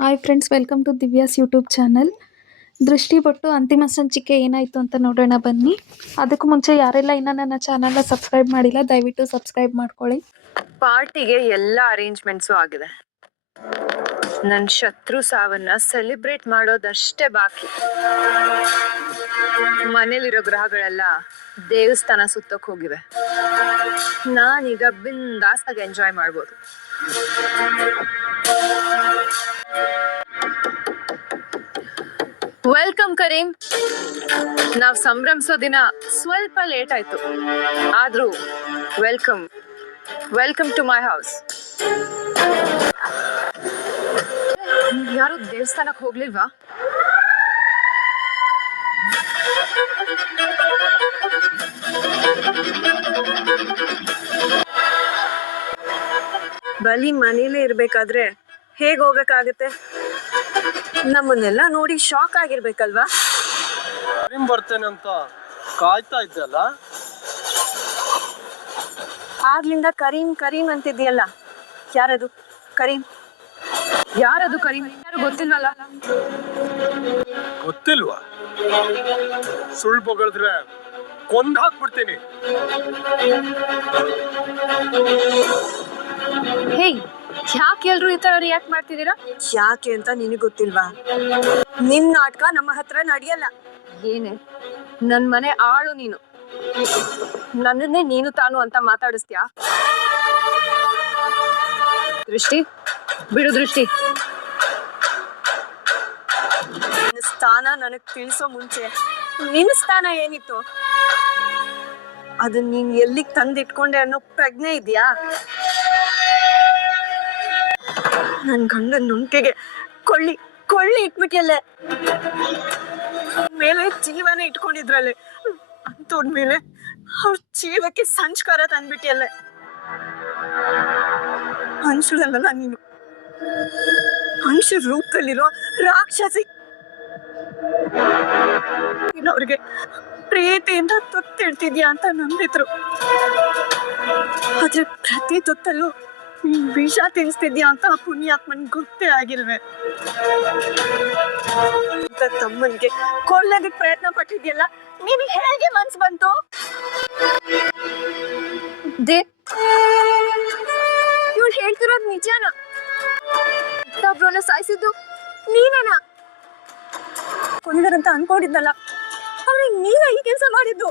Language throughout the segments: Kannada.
Hi friends welcome to Divya's YouTube channel ದೃಷ್ಟಿ ಪಟ್ಟು ಅಂತಿಮ ಸಂಚಿಕೆ ಏನಾಯಿತು ಅಂತ ನೋಡೋಣ ಬನ್ನಿ. ಅದಕ್ಕೂ ಮುಂಚೆ ಯಾರೆಲ್ಲ ಇನ್ನೂ ನನ್ನ ಚಾನಲ್ನ ಸಬ್ಸ್ಕ್ರೈಬ್ ಮಾಡಿಲ್ಲ, ದಯವಿಟ್ಟು ಸಬ್ಸ್ಕ್ರೈಬ್ ಮಾಡ್ಕೊಳ್ಳಿ. ಪಾರ್ಟಿಗೆ ಎಲ್ಲ ಅರೇಂಜ್ಮೆಂಟ್ಸು ಆಗಿದೆ. ನನ್ನ ಶತ್ರು ಸಾವನ್ನ ಸೆಲೆಬ್ರೇಟ್ ಮಾಡೋದಷ್ಟೇ ಬಾಕಿ. ಮನೇಲಿರೋ ಗ್ರಹಗಳೆಲ್ಲ ದೇವಸ್ಥಾನ ಸುತ್ತಕ್ಕೆ ಹೋಗಿವೆ. ನಾನೀಗ ಬಿಂದಾಸಾಗಿ ಎಂಜಾಯ್ ಮಾಡ್ಬೋದು. ವೆಲ್ಕಮ್ ಕರೀಂ ನಾವ್ ಸಂಭ್ರಮಿಸೋ ದಿನ ಸ್ವಲ್ಪ ಲೇಟ್ ಆಯ್ತು. ಆದ್ರೂ welcome welcome to my house ಯಾರು ದೇವಸ್ಥಾನಕ್ಕೆ ಹೋಗ್ಲಿಲ್ವಾ? ಬಲಿ ಮನೇಲೆ ಇರ್ಬೇಕಾದ್ರೆ ಹೇಗ್ ಹೋಗಕ್ಕಾಗತ್ತೆ? ನಮ್ಮನ್ನೆಲ್ಲ ನೋಡಿ ಶಾಕ್ ಆಗಿರ್ಬೇಕಲ್ವಾ? ಕರೀಂ ಬರ್ತೇನೆ ಅಂತ ಕಾಯ್ತಾ ಇದ್ದಲ್ಲ ಆಗ್ಲಿಂದ ಕರೀಂ ಕರೀಂ ಅಂತಿದ್ಯಲ್ಲ ಯಾರದು? ಕರೀಂ? ಯಾರದು ಕರೀಂ? ಯಾರು ಗೊತ್ತಿಲ್ವಲ್ಲ? ಗೊತ್ತಿಲ್ವಾ? ಸುಳ್ಳು ಬೊಗಳಿದ್ರೆ ಕೊಂದ್ ಹಾಕ್ಬಿಡ್ತೀನಿ. ಹೇಯ್ ಯಾಕೆ ಎಲ್ರು ಈ ತರ ರಿಯಾಕ್ಟ್ ಮಾಡ್ತಿದ್ದೀರಾ? ಯಾಕೆ ಅಂತ ನಿನಗ್ ಗೊತ್ತಿಲ್ವಾ? ನಿನ್ ನಾಟಕ ನಮ್ಮ ಹತ್ರ ನಡೆಯಲ್ಲ. ಏನೇ ನನ್ ಮನೆ ಆಳು ನೀನು. ನನ್ನನ್ನೇ ನೀನು ತಾನು ಅಂತ ಮಾತಾಡಿಸ್ತ್ಯಾ? ದೃಷ್ಟಿ ಬಿಡು ದೃಷ್ಟಿ. ನಿನ್ನ ಸ್ಥಾನ ನನಗ್ ತಿಳಿಸೋ ಮುಂಚೆ ನಿನ್ ಸ್ಥಾನ ಏನಿತ್ತು? ಅದನ್ನ ನೀನ್ ಎಲ್ಲಿಗ್ ತಂದಿಟ್ಕೊಂಡೆ ಅನ್ನೋ ಪ್ರಜ್ಞೆ ಇದ್ಯಾ? ನನ್ ಗಂಡನ್ ನುಂಟಿಗೆ ಕೊಳ್ಳಿ ಕೊಳ್ಳಿ ಇಟ್ಬಿಟ್ಟಿಯಲ್ಲೇ ಮೇಲೆ ಜೀವನ ಇಟ್ಕೊಂಡಿದ್ರಲ್ಲೇ. ಅಂತೋಡ್ ಮೇಲೆ ಅವ್ರ ಜೀವಕ್ಕೆ ಸಂಸ್ಕಾರ ತಂದ್ಬಿಟ್ಟಿಯಲ್ಲೇ ಮನುಷ್ಯರಲ್ಲ ನೀನು ಮನುಷ್ಯ ರೂಪದಲ್ಲಿರೋ ರಾಕ್ಷಸಿ. ಅವ್ರಿಗೆ ಪ್ರೀತಿಯಿಂದ ತೊತ್ತಿಡ್ತಿದ್ಯಾ ಅಂತ ನಂಬಿದ್ರು. ಆದ್ರೆ ಪ್ರತಿ ತುತ್ತಲ್ಲೂ ವಿಷ ತಿನ್ಸ್ತಿದ್ಯಾ ಅಂತ ಆ ಪುಣ್ಯಾತ್ಮನ್ ಗೊತ್ತೇ ಆಗಿಲ್ವೇ? ಇಂಥ ತಮ್ಮನ್ಗೆ ಕೊಲ್ಲೋದಕ್ ಪ್ರಯತ್ನ ಪಟ್ಟಿದ್ಯಲ್ಲ ನೀನ್ ಹೇಗೆ ಮನ್ಸ್ ಬಂತು? ದೇ ಇವ್ಳು ಹೇಳ್ತಿರೋದು ನಿಜಾನ? ಒಬ್ರನ್ನ ಸಾಯಿಸಿದ್ದು ನೀನೇನ? ಕೊಲ್ಲರಂತ ಅನ್ಕೊಂಡಿದ್ನಲ್ಲ ಆದ್ರೆ ನೀನ ಈ ಕೆಲಸ ಮಾಡಿದ್ದು?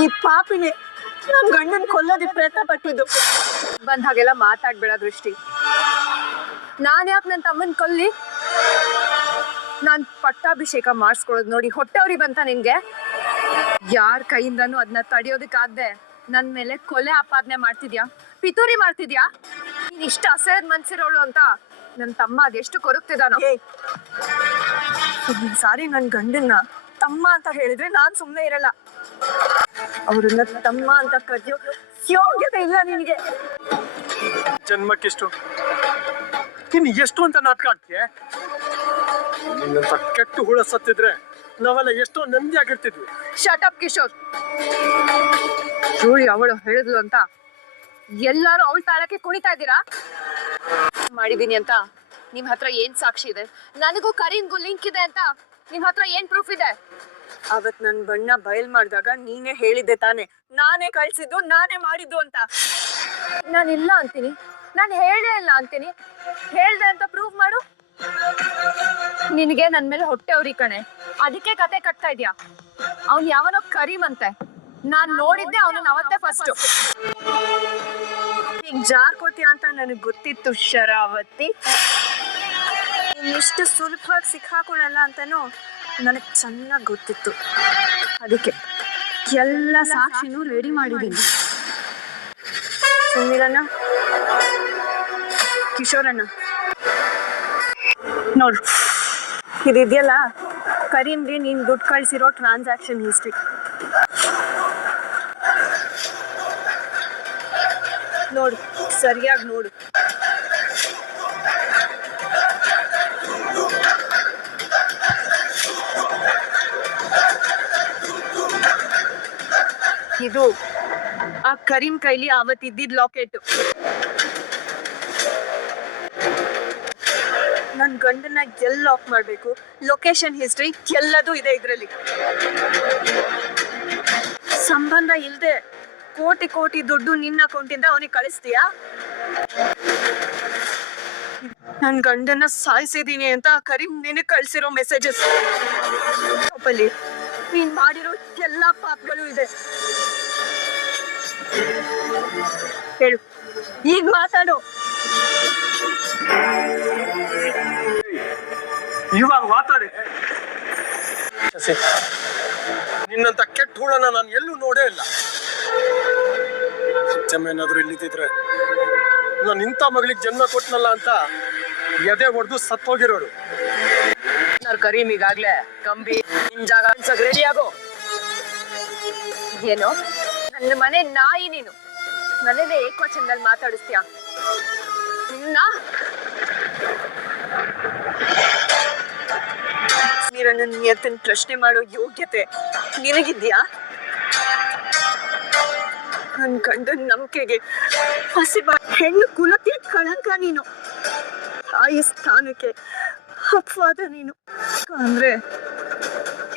ಈ ಪಾಪಿನಿ ನಮ್ ಗಂಡನ್ ಕೊಲ್ಲೋದಿ ಪ್ರಯತ್ನ ಪಟ್ಟಿದ್ದು ಬಂದ ಹಾಗೆಲ್ಲ ಮಾತಾಡ್ಬೇಡ ದೃಷ್ಟಿ. ನಾನ್ ಯಾಕೆ ನನ್ನ ತಮ್ಮನ್ ಕೊಲ್ಲಿ? ನಾನ್ ಪಟ್ಟಾಭಿಷೇಕ ಮಾಡಿಸ್ಕೊಳ್ಳೋದು ನೋಡಿ, ಹೊಟ್ಟೆವ್ರಿ ಬಂತ ನಿನ್ಗೆ? ಯಾರ ಕೈಯಿಂದನೂ ಅದನ್ನ ತಡಿಯೋದಕ್ಕಾಗ್ದೆ ನನ್ ಮೇಲೆ ಕೊಲೆ ಆಪಾದನೆ ಮಾಡ್ತಿದ್ಯಾ? ಪಿತೂರಿ ಮಾಡ್ತಿದ್ಯಾ? ನೀನ್ ಇಷ್ಟ ಅಸಹ್ಯದ ಮನ್ಸಿರೋಳು ಅಂತ ನನ್ ತಮ್ಮ ಅದೆಷ್ಟು ಕೊರಗ್ತಿದಾನೋ. ಸಾರಿ ನನ್ ಗಂಡನ್ನ ತಮ್ಮ ಅಂತ ಹೇಳಿದ್ರೆ ನಾನ್ ಸುಮ್ನೆ ಇರಲ್ಲ. ಅವ್ರನ್ನ ತಮ್ಮ ಅಂತ ಕರೆಯೋ ಯೋಗ್ಯತೆ ಇಲ್ಲ ನಿನಗೆ. ಜನ್ಮಕ್ಕೆಷ್ಟು? ಇನ್ನು ಎಷ್ಟು ಅಂತ ನಾಟಕ ಆಡ್ತೀಯ ನಿನ್ನಂತ ಕೆಟ್ಟು ಹುಳ ಸತ್ತಿದ್ರೆ ನಾವೆಲ್ಲ ಎಷ್ಟೋ ನಂದಿ ಆಗಿರ್ತಿದ್ವಿ. Shut up Kishore. ಇವಳು ಅವಳು ಹೇಳಿದ್ಲು ಅಂತ ಎಲ್ಲಾರು ಅವಳ ತಾಳಕ್ಕೆ ಕುಣಿತಾ ಇದ್ದೀರಾ? ಮಾಡಿದೀನಿ ಅಂತ ನಿಮ್ ಹತ್ರ ಏನ್ ಸಾಕ್ಷಿ ಇದೆ? ನನಗೂ ಕರಿಂಗು ಲಿಂಕ್ ಇದೆ ಅಂತ ನಿಮ್ ಹತ್ರ ಏನ್ ಪ್ರೂಫ್ ಇದೆ? ಅವತ್ ನನ್ ಬಣ್ಣ ಬಯಲ್ ಮಾಡಿದಾಗ ನೀನೇ ಹೇಳಿದ್ದೆ ತಾನೆ. ನಾನೇ ಕಳ್ಸಿದ್ದು ನಾನೇ ಮಾಡಿದ್ದು ಅಂತ. ನಾನು ಇಲ್ಲ ಅಂತೀನಿ. ನಾನು ಹೇಳೇ ಇಲ್ಲ ಅಂತೀನಿ. ಹೇಳ್ದೆ ಅಂತ ಪ್ರೂವ್ ಮಾಡು. ನಿನಗೆ ನನ್ ಮೇಲೆ ಹೊಟ್ಟೆ ಅವ್ರಿ ಕಣೆ. ಅದಕ್ಕೆ ಕತೆ ಕಟ್ತಾ ಇದ್ಯಾ? ಅವ್ನ್ ಯಾವನೋ ಕರೀಮಂತೆ. ನಾನ್ ನೋಡಿದ್ದೆ ಅವನನ್ನ ಅವತ್ತೇ ಫಸ್ಟ್ ಈಗ ಜಾರ್ಕೋತಿ ಅಂತ ನನಗ್ ಗೊತ್ತಿತ್ತು ಶರಾವತಿ. ಇಷ್ಟು ಸುಲಭವಾಗಿ ಸಿಕ್ಕಾಕೊಳ್ಳಲ್ಲ ಅಂತಾನು ನನಗ್ ಚೆನ್ನಾಗಿ ಗೊತ್ತಿತ್ತು. ಅದಕ್ಕೆ ಎಲ್ಲ ಸಾಕ್ಷಿನೂ ರೆಡಿ ಮಾಡಿದ್ದೀನಿ. ಸುಮೀರಣ್ಣ ಕಿಶೋರಣ್ಣ. ನೋಡು, ಇದಿದೆಯಲ್ಲ? ಕರೀಮ್ಗೆ ನೀನು ದುಡ್ಡು ಕಳಿಸಿರೋ ಟ್ರಾನ್ಸಾಕ್ಷನ್ ಹಿಸ್ಟ್ರಿ ನೋಡು, ಸರಿಯಾಗಿ ನೋಡು. ಇದು ಆ ಕರೀಂ ಕೈಲಿ ಅವತ್ತಿದ್ದಿದ್ ಲಾಕೆಟ್ ನನ್ ಗಂಡನ ಎಲ್ ಲಾಕ್ ಮಾಡ್ಬೇಕು? ಲೊಕೇಶನ್ ಹಿಸ್ಟ್ರಿ ಎಲ್ಲದೂ ಇದೆ ಇದ್ರಲ್ಲಿ. ಸಂಬಂಧ ಇಲ್ದೆ ಕೋಟಿ ಕೋಟಿ ದುಡ್ಡು ನಿನ್ನ ಅಕೌಂಟಿಂದ ಅವನಿಗೆ ಕಳಿಸ್ತೀಯಾ? ನನ್ ಗಂಡನ್ನ ಸಾಯಿಸಿದೀನಿ ಅಂತ ಕರೀಂ ನಿನಗ್ ಕಳ್ಸಿರೋ ಮೆಸೇಜಸ್ ಅಲ್ಲಿ ನೀನ್ ಮಾಡಿರೋ ಎಲ್ಲಾ ಪಾಪಗಳು ಇದೆ. ಹೇಳು. ಈಗ ಮಾತಾಡು. ಇವಾಗ ಮಾತಾಡಿ. ನಿನ್ನಂತ ಕೆಟ್ಟ ಹುಳನ ನಾನು ಎಲ್ಲೂ ನೋಡೇ ಇಲ್ಲ. ಏನಾದ್ರು ಇಲ್ಲಿದ್ದಿದ್ರೆ ನಾನು ಇಂಥ ಮಗಳಿಗೆ ಜನ್ಮ ಕೊಟ್ಟನಲ್ಲ ಅಂತ ಎದೆ ಹೊಡೆದು ಸತ್ತೋಗಿರೋರು. ನರ್ ಕರೀಮ್ ಈಗಾಗ್ಲೇ ಕಂಬಿ ನಿನ್ ಜಾಗ ಏನು? ನನ್ನ ಮನೆ ನಾಯಿ ನೀನು. ನನ್ನೇ ಏಕವಚನದಲ್ಲಿ ಮಾತಾಡಿಸ್ತೀಯ? ನಿನ್ನ ನೀರನ್ನು ನಿಯತ್ತನ್ನು ಪ್ರಶ್ನೆ ಮಾಡೋ ಯೋಗ್ಯತೆ ನಿನಗಿದ್ಯಾ? ನನ್ ಗಂಡನ ನಂಬಿಕೆಗೆ ಹಸಿಬ ಹೆಣ್ಣು ಕುಲಕ್ಕೆ ಕಳಂಕ ನೀನು. ತಾಯಿ ಸ್ಥಾನಕ್ಕೆ ಅಪವಾದ ನೀನು. ಅಂದ್ರೆ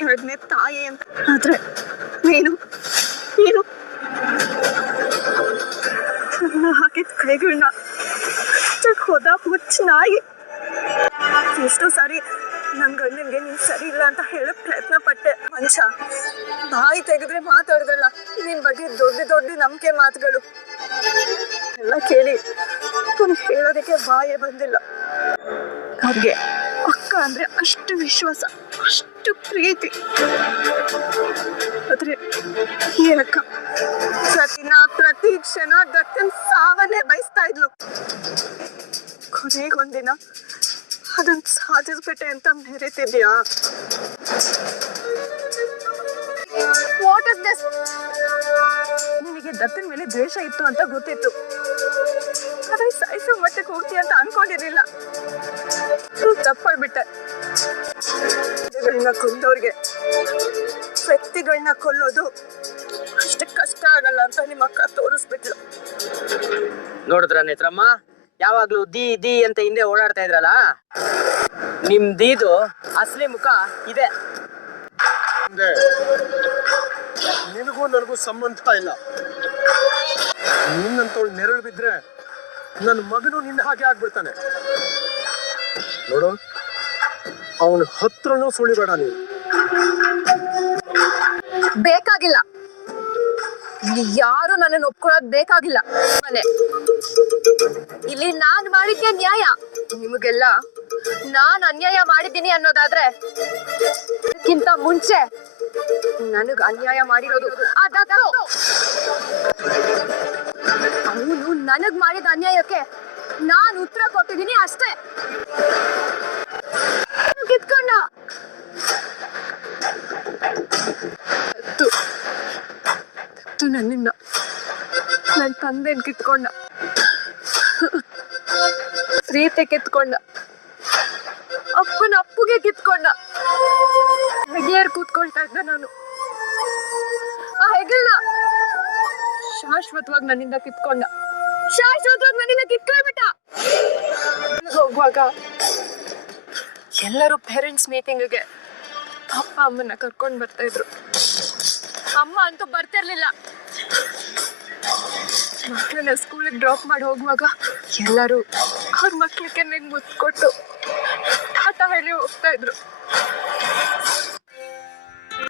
ಎರಡನೇ ತಾಯಿ ಅಂತ. ಆದ್ರೆ ಏನು ನನ್ನ ಹಾಕಿದ ಕೈಗಳನ್ನ ಹೋದ ಹುಚ್ಚ ನಾಯಿ. ಎಷ್ಟೋ ಸಾರಿ ನನ್ ಗಂಡನ್ಗೆ ನೀನ್ ಸರಿ ಇಲ್ಲ ಅಂತ ಹೇಳಕ್ ಪ್ರಯತ್ನ ಪಟ್ಟೆ. ಮನುಷ್ಯ, ಬಾಯಿ ತೆಗೆದ್ರೆ ಮಾತಾಡ್ದಲ್ಲ, ನಿನ್ ಬಗ್ಗೆ ದೊಡ್ಡ ದೊಡ್ಡ ನಂಬಿಕೆ ಮಾತುಗಳು. ಎಲ್ಲ ಕೇಳಿ ಹೇಳೋದಕ್ಕೆ ಬಾಯೇ ಬಂದಿಲ್ಲ. ಅವ್ರಿಗೆ ಅಕ್ಕ ಅಂದ್ರೆ ಅಷ್ಟು ವಿಶ್ವಾಸ, ಅಷ್ಟು ಪ್ರೀತಿ ಆದ್ರೆ ಏನಕ್ಕ? ಪ್ರತಿನ ಪ್ರತಿ ಕ್ಷಣ ದತ್ತನ್ ಸಾವನ್ನೇ ಬಯಸ್ತಾ ಇದ್ಲು. ಕೊನೆಗೊಂದಿನ ಅದನ್ನ ಸಾಧಿಸ್ಬಿಟ್ಟೆ ಅಂತ ಮೆರೀತಿದ್ಯಾ? ವಾಟ್ ಇಸ್ ದಿಸ್ ನಿನಗೆ ದತ್ತನ ಮೇಲೆ ದ್ವೇಷ ಇತ್ತು ಅಂತ ಗೊತ್ತಿತ್ತು. ಆದ್ರೆ ಸಾಯಿಸೋ ಮಟ್ಟಕ್ಕೆ ಹೋಗ್ತೀಯ ಅಂತ ಅನ್ಕೊಂಡಿರ್ಲಿಲ್ಲ. ತಪ್ಪಾಗ್ಬಿಟ್ಟೆ ವ್ಯಕ್ತಿಗಳನ್ನ ಕೊಂದವ್ರಿಗೆ ವ್ಯಕ್ತಿಗಳನ್ನ ಕೊಲ್ಲೋದು ಅಷ್ಟು ಕಷ್ಟ ಆಗಲ್ಲ ಅಂತ ನಿಮ್ಮ ಅಕ್ಕ ತೋರಿಸ್ಬಿಟ್ಲು. ನೋಡಿದ್ರ ನೇತ್ರಮ್ಮ? ಯಾವಾಗ್ಲೂ ದಿ ದಿ ಅಂತ ಹಿಂದೆ ಓಡಾಡ್ತಾ ಇದ್ರಲ್ಲ? ನಿಮ್ ದೀದು ಅಸಲಿ ಮುಖ ಇದೆ. ಅಂದ್ರೆ ನಿನಗೂ ನನಗೂ ಸಂಬಂಧ ಇಲ್ಲ. ನಿನ್ನಂತವಳು ನೆರಳು ಬಿದ್ರೆ ನನ್ನ ಮಗನು ನಿನ್ನ ಹಾಗೆ ಆಗ್ಬಿಡ್ತಾನೆ. ನೋಡು ಅವನ ಹತ್ರನೂ ಸುಳಿಬೇಡ ನೀನು. ಬೇಕಾಗಿಲ್ಲ. ಯಾರು ನನ್ನನ್ನು ಒಪ್ಕೊಳ್ಳೋದ್ ಬೇಕಾಗಿಲ್ಲ. ಮನೆ. ಇಲ್ಲಿ ನಾನ್ ಮಾಡಿದ್ದೆ ನ್ಯಾಯ. ನಿಮಗೆಲ್ಲ ನಾನ್ ಅನ್ಯಾಯ ಮಾಡಿದ್ದೀನಿ ಅನ್ನೋದಾದ್ರೆ ಅದಕ್ಕಿಂತ ಮುಂಚೆ ನನಗ್ ಅನ್ಯಾಯ ಮಾಡಿರೋದು ಅವನು ನನಗ್ ಮಾಡಿದ ಅನ್ಯಾಯಕ್ಕೆ ನಾನ್ ಉತ್ತರ ಕೊಟ್ಟಿದ್ದೀನಿ ಅಷ್ಟೇ. ಕಿತ್ಕೊಂಡ. ತು ನನ್ನನ್ನ ನನ್ನ ತಂದೆನ್ ಕಿತ್ಕೊಂಡ. ಪ್ರೀತೆ ಕಿತ್ಕೊಂಡ. ಅಪ್ಪನ ಅಪ್ಪುಗೆ ಕಿತ್ಕೊಂಡ. ಹೆಗ್ಲೇರ್ ಕೂತ್ಕೊಳ್ತಾ ಇದ್ದೆ ನಾನು. ಆ ಹೆಗಲ್ನ ಶಾಶ್ವತವಾಗಿ ನನ್ನಿಂದ ಕಿತ್ಕೊಂಡ. ಶಾಶ್ವತವಾಗಿ ನನ್ನಿಂದ ಕಿತ್ಕೊಳ್ಬಿಟ್ಟ. ಹೋಗುವಾಗ ಎಲ್ಲರೂ ಪೇರೆಂಟ್ಸ್ ಮೀಟಿಂಗ್ಗೆ ಅಪ್ಪ ಅಮ್ಮನ ಕರ್ಕೊಂಡು ಬರ್ತಾ ಇದ್ರು. ಅಮ್ಮ ಅಂತೂ ಬರ್ತಿರ್ಲಿಲ್ಲ. ಮಕ್ಕಳನ್ನ ಸ್ಕೂಲಿಗೆ ಡ್ರಾಪ್ ಮಾಡಿ ಹೋಗುವಾಗ ಎಲ್ಲರೂ ಅವ್ರ ಮಕ್ಕಳಿಗೆ ನಂಗೆ ಮುತ್ಕೊಟ್ಟು ತಾತ ಹೇಳಿ ಹೋಗ್ತಾ ಇದ್ರು.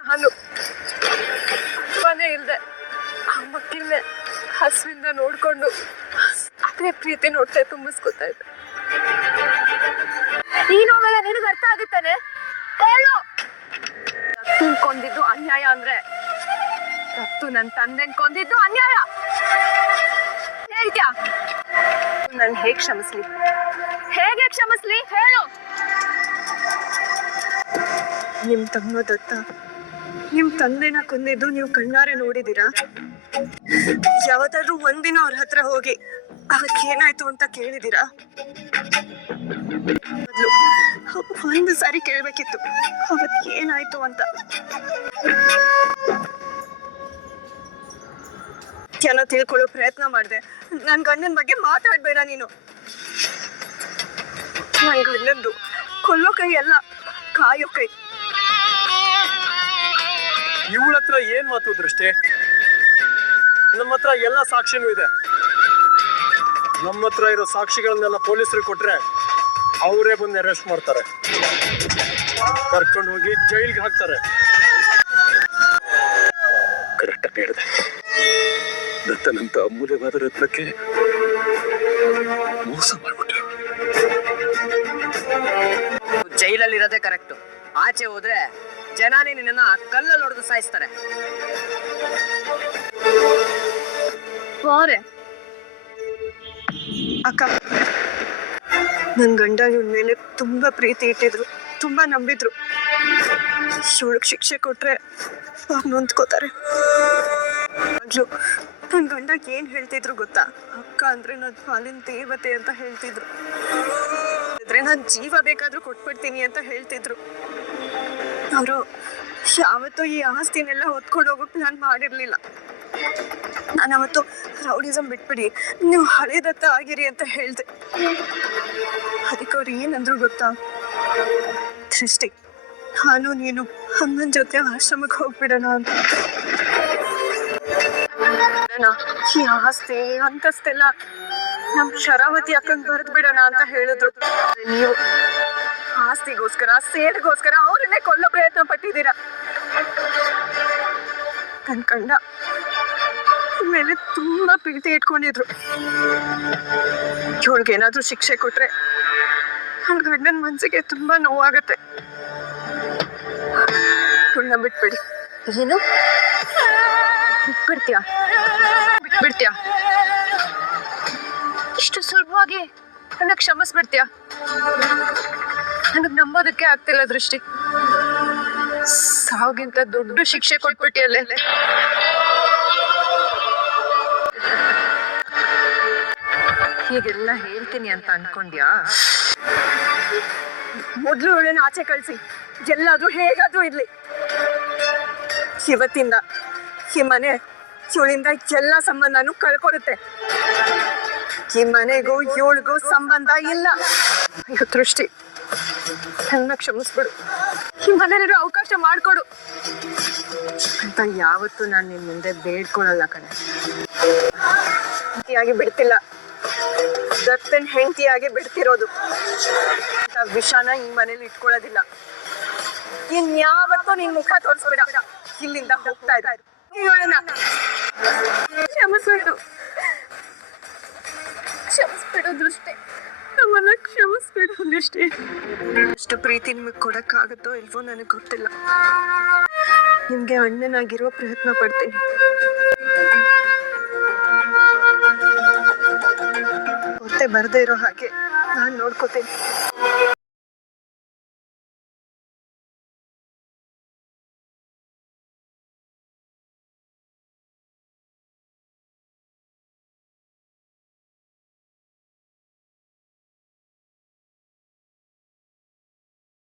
ನಾನು ಮನೆ ಇಲ್ಲದೆ ಆ ಮಕ್ಕಳನ್ನೇ ಹಸುವಿಂದ ನೋಡಿಕೊಂಡು ಅದೇ ಪ್ರೀತಿ ನೋಡ್ತಾ ತುಂಬಿಸ್ಕೊತಾ ಇದ್ದೆ. ನೋವೆಲ್ಲ ನಿನಗೆ ಅರ್ಥ ಆಗುತ್ತಾನೆ? ಹೇಳು ರತ್ತು ಕೊಂದಿದ್ದು ಅನ್ಯಾಯ ಅಂದ್ರೆ ರತ್ತು ನನ್ನ ತಂದೆನ್ ಕೊಂದಿದ್ದು ಅನ್ಯಾಯ. ಹೇಳ್ತ್ಯಾ? ನನ್ ಹೇಗ್ ಕ್ಷಮಿಸ್ಲಿ? ಹೇಗೆ ಕ್ಷಮಿಸ್ಲಿ? ಹೇಳು. ನಿಮ್ ತಮ್ಮ ದತ್ತ, ನಿಮ್ ತಂದೆನ ಕೊಂದಿದ್ದು ನೀವು ಕಣ್ಣಾರೆ ನೋಡಿದೀರಾ ಯಾವತ್ತಾದ್ರೂ ಒಂದಿನ ಅವ್ರ ಹತ್ರ ಹೋಗಿ ಅವಕ್ಕೆ ಏನಾಯ್ತು ಅಂತ ಕೇಳಿದೀರಾ ಒಂದು ಸಾರಿ ಕೇಳ್ಬೇಕಿತ್ತು. ಅವತ್ ಏನಾಯ್ತು ಅಂತ. ಚೆನ್ನಾಗಿ ತಿಳ್ಕೊಳ್ಳೋ ಪ್ರಯತ್ನ ಮಾಡಿದೆ. ನನ್ನ ಗಂಡನ ಬಗ್ಗೆ ಮಾತಾಡ್ಬೇಡ ನೀನು. ನನ್ ಗಂಡಂದು ಕೊಲ್ಲೋ ಕೈ ಅಲ್ಲ, ಕಾಯೋ ಕೈ. ಇವಳತ್ರ ಏನ್ ಮಾತು ದೃಷ್ಟಿ? ನಮ್ಮ ಹತ್ರ ಎಲ್ಲ ಸಾಕ್ಷಿನೂ ಇದೆ. ನಮ್ಮ ಹತ್ರ ಇರೋ ಸಾಕ್ಷಿಗಳನ್ನೆಲ್ಲ ಪೊಲೀಸರಿಗೆ ಕೊಟ್ರೆ ಅವರೇ ಬಂದು ಅರೆಸ್ಟ್ ಮಾಡ್ತಾರೆ. ಕರ್ಕೊಂಡು ಹೋಗಿ ಜೈಲ್ಗೆ ಹಾಕ್ತಾರೆ. ಕರೆಕ್ಟಾಗಿ ಹೇಳಿದೆ. ದತ್ತನಂತ ಅಮೂಲ್ಯವಾದ ರತ್ನಕ್ಕೆ ಮೋಸ ಮಾಡ್ಬಿಟ್ಟು ಜೈಲಲ್ಲಿ ಇರೋದೇ ಕರೆಕ್ಟ್ ಆಚೆ ಹೋದ್ರೆ ಜನಾನೇ ನಿನ್ನ ಕಲ್ಲಲ್ಲಿ ಹೊಡೆದು ಸಾಯಿಸ್ತಾರೆ. ಹೋರೆ ಅಕ್ಕ ನನ್ನ ಗಂಡ ಇವನ್ ಮೇಲೆ ತುಂಬಾ ಪ್ರೀತಿ ಇಟ್ಟಿದ್ರು, ತುಂಬಾ ನಂಬಿದ್ರು. ಸುಳ್ಳಿಗೆ ಶಿಕ್ಷೆ ಕೊಟ್ರೆ ಅವ್ರು ನೊಂದ್ಕೋತಾರೆ. ನನ್ ನನ್ನ ಗಂಡ ಏನ್ ಹೇಳ್ತಿದ್ರು ಗೊತ್ತಾ? ಅಕ್ಕ ಅಂದ್ರೆ ನನ್ನ ಪಾಲಿನ ದೇವತೆ ಅಂತ ಹೇಳ್ತಿದ್ರು. ಆದ್ರೆ ನಾನು ಜೀವ ಬೇಕಾದ್ರೂ ಕೊಟ್ಬಿಡ್ತೀನಿ ಅಂತ ಹೇಳ್ತಿದ್ರು. ಅವರು ಯಾವತ್ತೂ ಈ ಆಸ್ತಿನೆಲ್ಲ ಹೊತ್ಕೊಂಡು ಹೋಗೋ ಪ್ಲಾನ್ ಮಾಡಿರ್ಲಿಲ್ಲ. ನಾನು ಅವತ್ತು ರೌಡಿಸಮ್ ಬಿಟ್ಬಿಡಿ, ನೀವು ಹಳೇದತ್ತ ಆಗಿರಿ ಅಂತ ಹೇಳ್ದೆ. ಅದಕ್ಕೆ ಅವ್ರು ಏನಂದ್ರು ಗೊತ್ತಾ? ಸೃಷ್ಟಿ, ನಾನು ನೀನು ಅಮ್ಮನ ಜೊತೆ ಆಶ್ರಮಕ್ಕೆ ಹೋಗ್ಬಿಡೋಣ ಅಂತ. ಆಸ್ತಿ, ಅಂತಸ್ತೆಲ್ಲ ನಮ್ ಶರಾವತಿ ಅಕ್ಕಂಗ್ ಬರ್ದ್ ಬಿಡೋಣ ಅಂತ ಹೇಳಿದ್ರು. ನೀವು ಆಸ್ತಿಗೋಸ್ಕರ ಸೇಡ್ಗೋಸ್ಕರ ಅವ್ರನ್ನೇ ಕೊಲ್ಲೋ ಪ್ರಯತ್ನ ಪಟ್ಟಿದ್ದೀರಾ? ನನ್ ಕಂಡ ಮೇಲೆ ತುಂಬಾ ಪ್ರೀತಿ ಇಟ್ಕೊಂಡಿದ್ರು. ಇವಳಿಗೆ ಏನಾದ್ರೂ ಶಿಕ್ಷೆ ಕೊಟ್ರೆ ನನ್ ಗಂಡನ ಮನ್ಸಿಗೆ ತುಂಬಾ ನೋವಾಗತ್ತೆ. ಇವಳನ್ನ ಬಿಟ್ಬಿಡಿ. ಏನು? ಬಿಟ್ಬಿಡ್ತೀಯ? ಬಿಟ್ಬಿಡ್ತೀಯ? ಇಷ್ಟು ಸುಲಭವಾಗಿ ನನ್ನ ಕ್ಷಮಿಸ್ಬಿಡ್ತೀಯ? ನನಗ್ ನಂಬೋದಕ್ಕೆ ಆಗ್ತಿಲ್ಲ ದೃಷ್ಟಿ. ಸಾವಿಗಿಂತ ದೊಡ್ಡ ಶಿಕ್ಷೆ ಕೊಟ್ಬಿಟ್ಟಿಯಲ್ಲೇ. ಹೀಗೆಲ್ಲ ಹೇಳ್ತೀನಿ ಅಂತ ಅನ್ಕೊಂಡ್ಯಾ? ಮೊದ್ಲು ಅವಳನ್ನ ಆಚೆ ಕಳಿಸಿ. ಎಲ್ಲಾದ್ರೂ ಹೇಗಾದ್ರೂ ಇರ್ಲಿ. ಇವತ್ತಿಂದ ಈ ಮನೆ ಎಲ್ಲ ಸಂಬಂಧನೂ ಕಳ್ಕೊಡುತ್ತೆ. ಈ ಮನೆಗೂ ಇವಳಿಗೂ ಸಂಬಂಧ ಇಲ್ಲ. ಅಯ್ಯೋ, ದೃಷ್ಟಿ. ನನ್ನ ಕ್ಷಮಿಸ್ಬಿಡು. ಈ ಮನೇಲಿರೋ ಅವಕಾಶ ಮಾಡ್ಕೊಡು. ಅಂತ ಯಾವತ್ತೂ ನಾನು ನಿನ್ ಮುಂದೆ ಬೇಡ್ಕೊಳಲ್ಲ ಕಣೆ. ಬಿಡ್ತಿಲ್ಲ. ದತ್ತನ್ ಹೆಂಡತಿಯಾಗಿ ಬಿಡ್ತಿರೋದು. ವಿಷಾನ ಈ ಮನೇಲಿ ಇಟ್ಕೊಳ್ಳೋದಿಲ್ಲ. ಇನ್ಯಾವತ್ತೂ ನಿನ್ ಮುಖ ತೋರಿಸ್ಬೇಡ. ಇಲ್ಲಿಂದ ಹೋಗ್ತಾ ಇದ್ದಾರೆ ಇವಳನ್ನ. ಕ್ಷಮಿಸ್ಬಿಡು. ದೃಷ್ಟಿ. ಕ್ಷಮಿಸ್ಬಿಡು ದೃಷ್ಟಿ. ಎಷ್ಟು ಪ್ರೀತಿ ನಿಮಗೆ ಕೊಡಕ್ಕಾಗತ್ತೋ ಇಲ್ವೋ ನನಗೆ ಗೊತ್ತಿಲ್ಲ. ನಿಮ್ಗೆ ಅಣ್ಣನಾಗಿರೋ ಪ್ರಯತ್ನ ಪಡ್ತೀನಿ. ಗೊತ್ತೇ ಬರದೇ ಇರೋ ಹಾಗೆ ನಾನು ನೋಡ್ಕೋತೀನಿ.